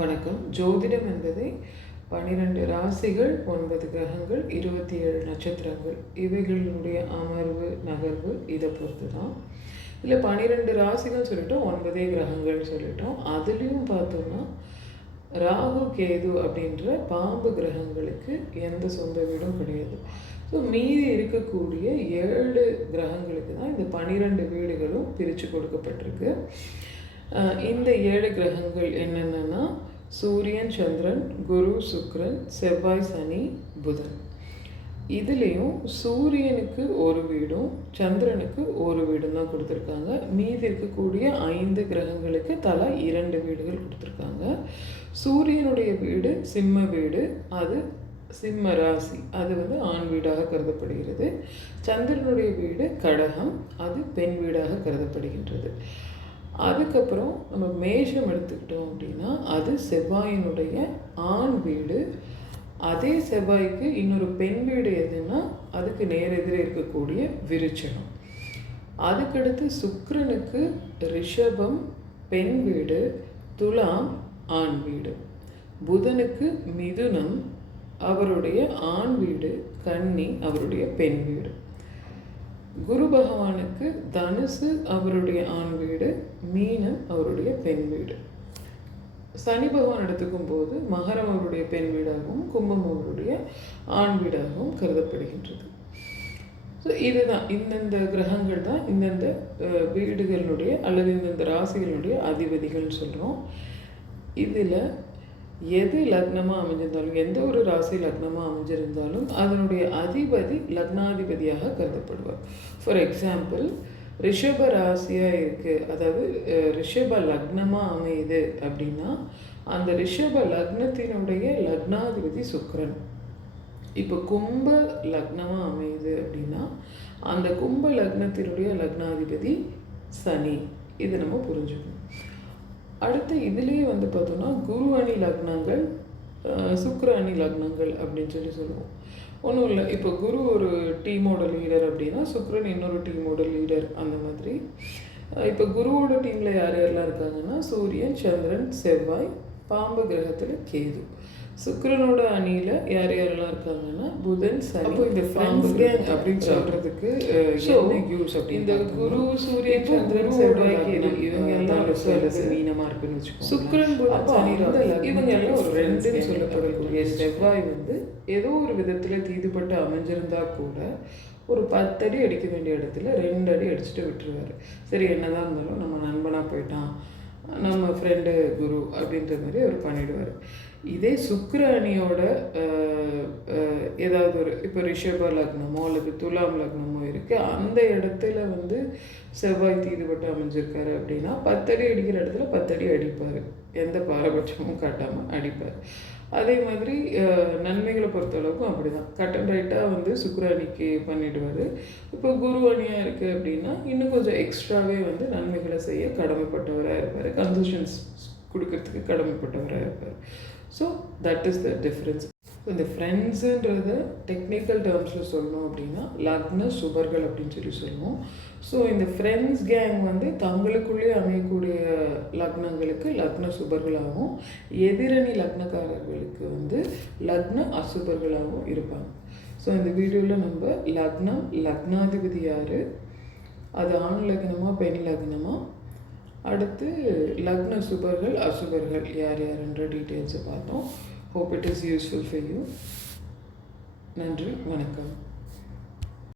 வணக்கம். ஜோதிடம் என்பதை 12 ராசிகள், 9 கிரகங்கள், 27 நட்சத்திரங்கள் இவைகளுடைய அமர்வு நகர்வு இதை பொறுத்து தான். இல்லை 12 ராசிகள் சொல்லிட்டோம், 9 கிரகங்கள் சொல்லிட்டோம். அதுலேயும் பார்த்தோம்னா ராகு கேது அப்படின்ற பாம்பு கிரகங்களுக்கு எந்த சொந்த வீடும் கிடையாது. ஸோ மீதி இருக்கக்கூடிய 7 கிரகங்களுக்கு தான் இந்த 12 வீடுகளும் பிரித்து கொடுக்கப்பட்டிருக்கு. இந்த 7 கிரகங்கள் என்னென்னா சூரியன், சந்திரன், குரு, சுக்கிரன், செவ்வாய், சனி, புதன். இதுலேயும் சூரியனுக்கு ஒரு வீடும் சந்திரனுக்கு ஒரு வீடும் தான் கொடுத்துருக்காங்க. மீதி இருக்கக்கூடிய 5 கிரகங்களுக்கு தலா 2 வீடுகள் கொடுத்துருக்காங்க. சூரியனுடைய வீடு சிம்ம வீடு, அது சிம்ம ராசி, அது ஆண் வீடாக கருதப்படுகிறது. சந்திரனுடைய வீடு கடகம், அது பெண் வீடாக கருதப்படுகின்றது. அதுக்கப்புறம் நம்ம மேஷம் எடுத்துக்கிட்டோம் அப்படின்னா அது செவ்வாயினுடைய ஆண் வீடு. அதே செவ்வாய்க்கு இன்னொரு பெண் வீடு எதுன்னா அதுக்கு நேரெதிரே இருக்கக்கூடிய விருச்சகம். அதுக்கடுத்து சுக்கிரனுக்கு ரிஷபம் பெண் வீடு, துலாம் ஆண் வீடு. புதனுக்கு மிதுனம் அவருடைய ஆண் வீடு, கன்னி அவருடைய பெண் வீடு. குரு பகவானுக்கு தனுசு அவருடைய ஆண் வீடு, மீனம் அவருடைய பெண் வீடு. சனி பகவான் எடுத்துக்கும் போது மகரம் அவருடைய பெண் வீடாகவும் கும்பம் அவருடைய ஆண் வீடாகவும் கருதப்படுகின்றது. ஸோ இதுதான் இந்தந்த கிரகங்கள் தான் இந்தந்த வீடுகளுடைய அல்லது இந்தந்த ராசிகளுடைய அதிபதிகள்னு சொல்கிறோம். இதில் எது லக்னமாக அமைஞ்சிருந்தாலும், எந்த ஒரு ராசி லக்னமாக அமைஞ்சிருந்தாலும் அதனுடைய அதிபதி லக்னாதிபதியாக கருதப்படுவார். ஃபார் எக்ஸாம்பிள் ரிஷப ராசியாக இருக்குது, அதாவது ரிஷப லக்னமாக அமையுது அப்படின்னா அந்த ரிஷப லக்னத்தினுடைய லக்னாதிபதி சுக்கிரன். இப்போ கும்ப லக்னமாக அமையுது அப்படின்னா அந்த கும்ப லக்னத்தினுடைய லக்னாதிபதி சனி. இதை நம்ம புரிஞ்சுக்கணும். அடுத்து இதுலேயே பார்த்தோம்னா குரு அணி லக்னங்கள், சுக்கிர அணி லக்னங்கள் அப்படின்னு சொல்லுவோம். ஒன்றும் இல்லை, இப்போ குரு ஒரு டீமோட லீடர் அப்படின்னா சுக்கிரன் இன்னொரு டீமோட லீடர். அந்த மாதிரி இப்போ குருவோட டீமில் யார் யாரெல்லாம் இருக்காங்கன்னா சூரியன், சந்திரன், செவ்வாய், பாம்பு கிரகத்தில் கேது. சுக்கிரனோட அணியில் யார் யாரெல்லாம் இருக்காங்கன்னா புதன், சனி. அப்போ இந்த ஃப்ரெண்ட்ஸ் கேங் அப்படின்னு சொல்கிறதுக்கு என்ன யூஸ் அப்படி இந்த குரு, சூரியன், சந்திரன், செவ்வாய், கேது இவங்க எல்லாம் மீனமாக இருக்குன்னு வச்சுக்கோங்க. சுக்கிரன், புதன், சனி, இவங்க எல்லாம் ஒரு ரெண்டுன்னு சொல்லப்படக்கூடிய செவ்வாய் ஏதோ ஒரு விதத்தில் தீதுபட்டு அமைஞ்சிருந்தா கூட ஒரு 10 அடி அடிக்க வேண்டிய இடத்துல 2 அடி அடிச்சுட்டு விட்டுருவார். சரி, என்னதான் இருந்தாலும் நம்ம நண்பனாக போயிட்டான், நம்ம ஃப்ரெண்டு குரு அப்படின்ற மாதிரி அவர் பண்ணிடுவார். இதே சுக்கிர அணியோட ஏதாவது ஒரு இப்போ ரிஷப லக்னமோ அல்லது துலாம் லக்னமோ இருக்குது, அந்த இடத்துல செவ்வாய் தீதுபட்டு அமைஞ்சிருக்காரு அப்படின்னா 10 அடி அடிக்கிற இடத்துல 10 அடி அடிப்பார், எந்த பாரபட்சமும் காட்டாமல் அடிப்பார். அதே மாதிரி நன்மைகளை பொறுத்தளவுக்கும் அப்படி தான் கட் அண்ட் ரைட்டாக சுக்கிர அணிக்கு பண்ணிவிடுவார். இப்போ குரு அணியாக இருக்குது அப்படின்னா இன்னும் கொஞ்சம் எக்ஸ்ட்ராவே நன்மைகளை செய்ய கடமைப்பட்டவராக இருப்பார், கன்செஷன்ஸ் கொடுக்கறதுக்கு கடமைப்பட்டவராக இருப்பார். So that is the difference. இந்த ஃப்ரெண்ட்ஸுன்றத டெக்னிக்கல் டேர்ம்ஸில் சொல்லணும் அப்படின்னா லக்ன சுபர்கள் அப்படின்னு சொல்லுவோம். ஸோ இந்த ஃப்ரெண்ட்ஸ் கேங் தங்களுக்குள்ளேயே அமையக்கூடிய லக்னங்களுக்கு லக்ன சுபர்களாகவும் எதிரணி லக்னக்காரர்களுக்கு லக்ன அசுபர்களாகவும் இருப்பாங்க. ஸோ இந்த வீடியோவில் நம்ம லக்னம், லக்னாதிபதி யார், அது ஆண் லக்னமா பெண் லக்னமா, அடுத்து லக்ன சுபர்கள் அசுபர்கள் யார் யாருன்ற டீட்டெயில்ஸை பார்த்தோம். Hope it is useful for you. நன்றி, வணக்கம்.